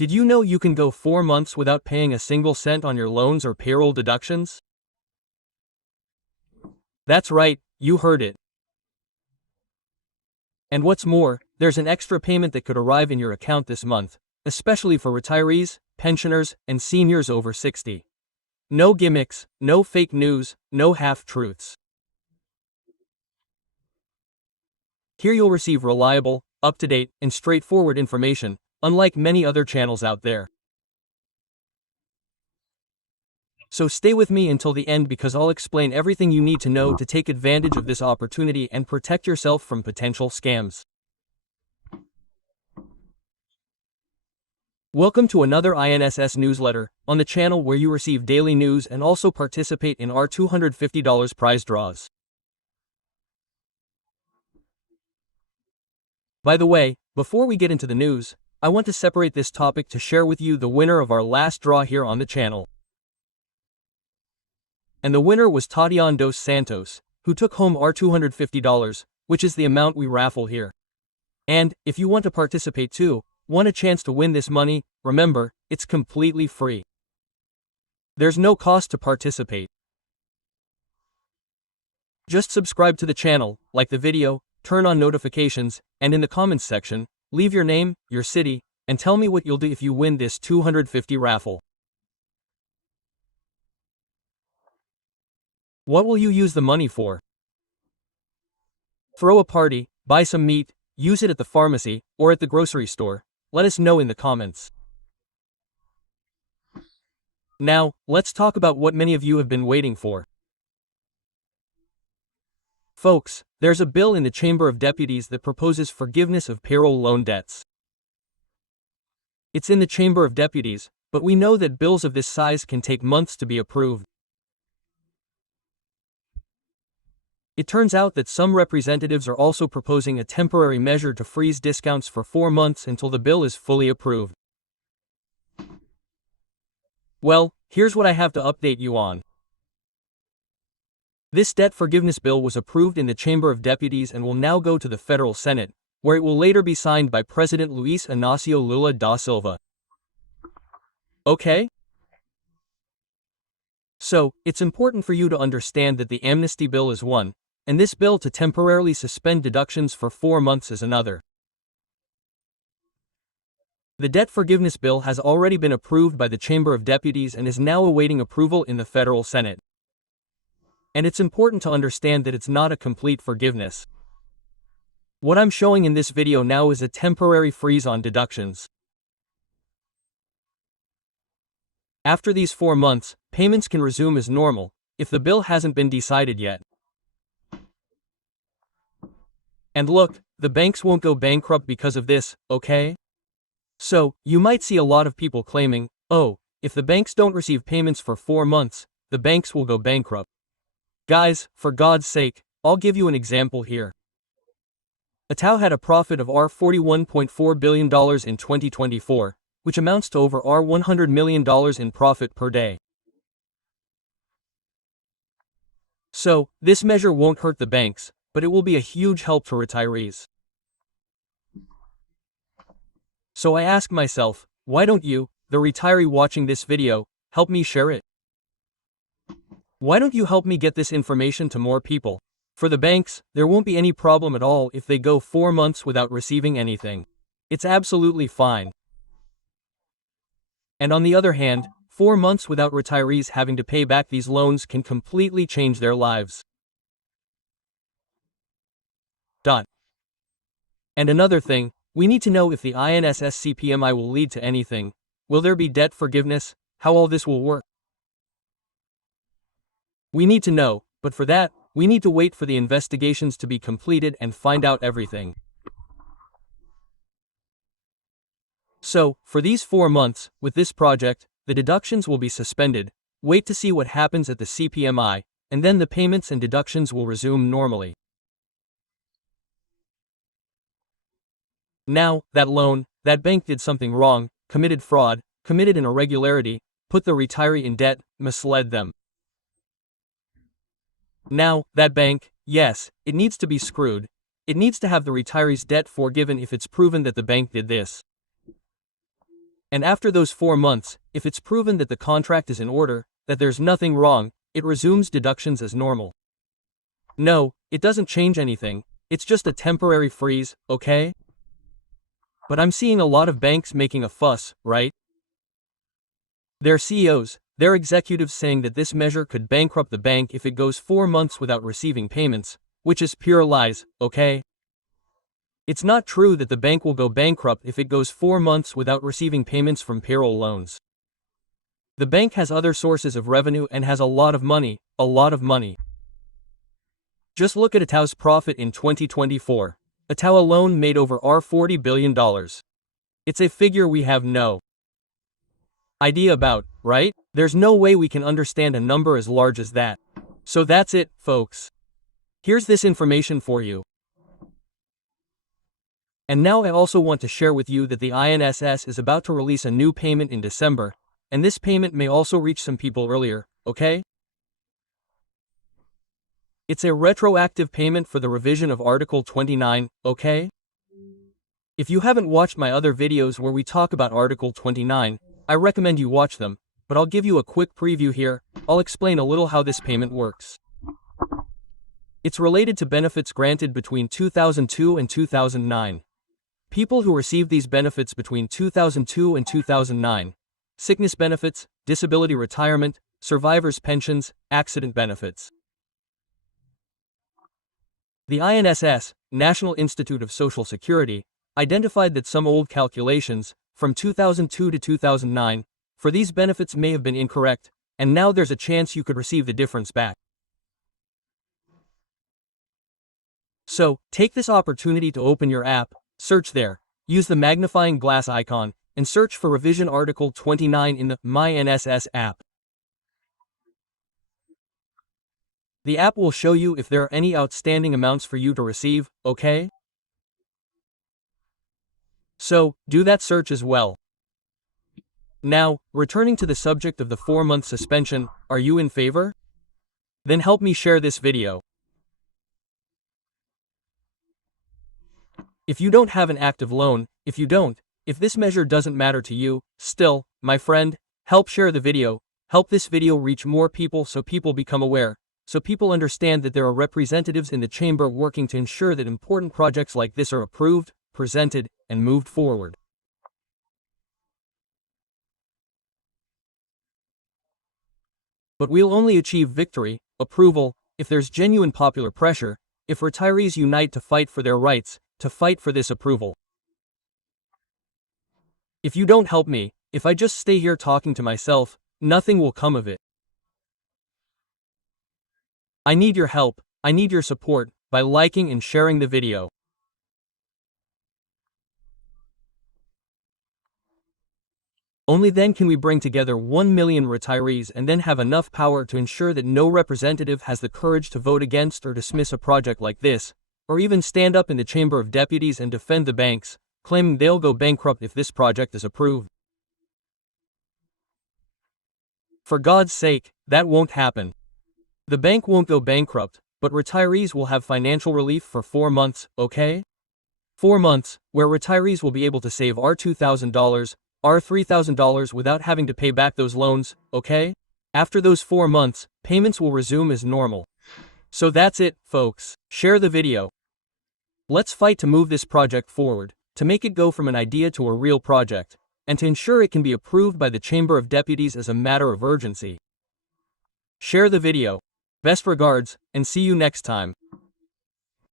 Did you know you can go 4 months without paying a single cent on your loans or payroll deductions? That's right, you heard it. And what's more, there's an extra payment that could arrive in your account this month, especially for retirees, pensioners, and seniors over 60. No gimmicks, no fake news, no half-truths. Here you'll receive reliable, up-to-date, and straightforward information, unlike many other channels out there. So stay with me until the end because I'll explain everything you need to know to take advantage of this opportunity and protect yourself from potential scams. Welcome to another INSS newsletter, on the channel where you receive daily news and also participate in our $250 prize draws. By the way, before we get into the news, I want to separate this topic to share with you the winner of our last draw here on the channel. And the winner was Tatiana dos Santos, who took home our $250, which is the amount we raffle here. And, if you want to participate too, want a chance to win this money, remember, it's completely free. There's no cost to participate. Just subscribe to the channel, like the video, turn on notifications, and in the comments section, leave your name, your city, and tell me what you'll do if you win this $250 raffle. What will you use the money for? Throw a party, buy some meat, use it at the pharmacy, or at the grocery store. Let us know in the comments. Now, let's talk about what many of you have been waiting for. Folks, there's a bill in the Chamber of Deputies that proposes forgiveness of payroll loan debts. It's in the Chamber of Deputies, but we know that bills of this size can take months to be approved. It turns out that some representatives are also proposing a temporary measure to freeze discounts for 4 months until the bill is fully approved. Well, here's what I have to update you on. This debt forgiveness bill was approved in the Chamber of Deputies and will now go to the Federal Senate, where it will later be signed by President Luis Inácio Lula da Silva. Okay? So, it's important for you to understand that the amnesty bill is one, and this bill to temporarily suspend deductions for 4 months is another. The debt forgiveness bill has already been approved by the Chamber of Deputies and is now awaiting approval in the Federal Senate. And it's important to understand that it's not a complete forgiveness. What I'm showing in this video now is a temporary freeze on deductions. After these 4 months, payments can resume as normal, if the bill hasn't been decided yet. And look, the banks won't go bankrupt because of this, okay? So, you might see a lot of people claiming, oh, if the banks don't receive payments for 4 months, the banks will go bankrupt. Guys, for God's sake, I'll give you an example here. Itaú had a profit of $41.4 billion in 2024, which amounts to over $100 million in profit per day. So, this measure won't hurt the banks, but it will be a huge help to retirees. So I ask myself, why don't you, the retiree watching this video, help me share it? Why don't you help me get this information to more people? For the banks, there won't be any problem at all if they go 4 months without receiving anything. It's absolutely fine. And on the other hand, 4 months without retirees having to pay back these loans can completely change their lives. And another thing, we need to know if the INSS CPMI will lead to anything. Will there be debt forgiveness? How all this will work? We need to know, but for that, we need to wait for the investigations to be completed and find out everything. So, for these 4 months, with this project, the deductions will be suspended. Wait to see what happens at the CPMI, and then the payments and deductions will resume normally. Now, that loan, that bank did something wrong, committed fraud, committed an irregularity, put the retiree in debt, misled them. Now, that bank, yes, it needs to be screwed. It needs to have the retiree's debt forgiven if it's proven that the bank did this. And after those 4 months, if it's proven that the contract is in order, that there's nothing wrong, it resumes deductions as normal. No, it doesn't change anything, it's just a temporary freeze, okay? But I'm seeing a lot of banks making a fuss, right? Their CEOs, their executives saying that this measure could bankrupt the bank if it goes 4 months without receiving payments, which is pure lies, okay? It's not true that the bank will go bankrupt if it goes 4 months without receiving payments from payroll loans. The bank has other sources of revenue and has a lot of money, a lot of money. Just look at Otima's profit in 2024. Otima alone made over $40 billion. It's a figure we have no idea about, right? There's no way we can understand a number as large as that. So that's it, folks. Here's this information for you. And now I also want to share with you that the INSS is about to release a new payment in December, and this payment may also reach some people earlier, okay? It's a retroactive payment for the revision of Article 29, okay? If you haven't watched my other videos where we talk about Article 29, I recommend you watch them, but I'll give you a quick preview here. I'll explain a little how this payment works. It's related to benefits granted between 2002 and 2009. People who received these benefits between 2002 and 2009, sickness benefits, disability retirement, survivors' pensions, accident benefits. The INSS, National Institute of Social Security, identified that some old calculations, from 2002 to 2009, for these benefits may have been incorrect, and now there's a chance you could receive the difference back. So, take this opportunity to open your app, search there, use the magnifying glass icon, and search for Revision Article 29 in the My NSS app. The app will show you if there are any outstanding amounts for you to receive, okay? So, do that search as well. Now, returning to the subject of the 4-month suspension, are you in favor? Then help me share this video. If you don't have an active loan, if this measure doesn't matter to you, still, my friend, help share the video, help this video reach more people so people become aware, so people understand that there are representatives in the chamber working to ensure that important projects like this are approved, presented, and moved forward. But we'll only achieve victory, approval, if there's genuine popular pressure, if retirees unite to fight for their rights, to fight for this approval. If you don't help me, if I just stay here talking to myself, nothing will come of it. I need your help, I need your support, by liking and sharing the video. Only then can we bring together 1 million retirees and then have enough power to ensure that no representative has the courage to vote against or dismiss a project like this, or even stand up in the Chamber of Deputies and defend the banks, claiming they'll go bankrupt if this project is approved. For God's sake, that won't happen. The bank won't go bankrupt, but retirees will have financial relief for 4 months, okay? 4 months, where retirees will be able to save our $2,000, our $3,000 without having to pay back those loans, okay? After those 4 months, payments will resume as normal. So that's it, folks. Share the video. Let's fight to move this project forward, to make it go from an idea to a real project, and to ensure it can be approved by the Chamber of Deputies as a matter of urgency. Share the video. Best regards, and see you next time.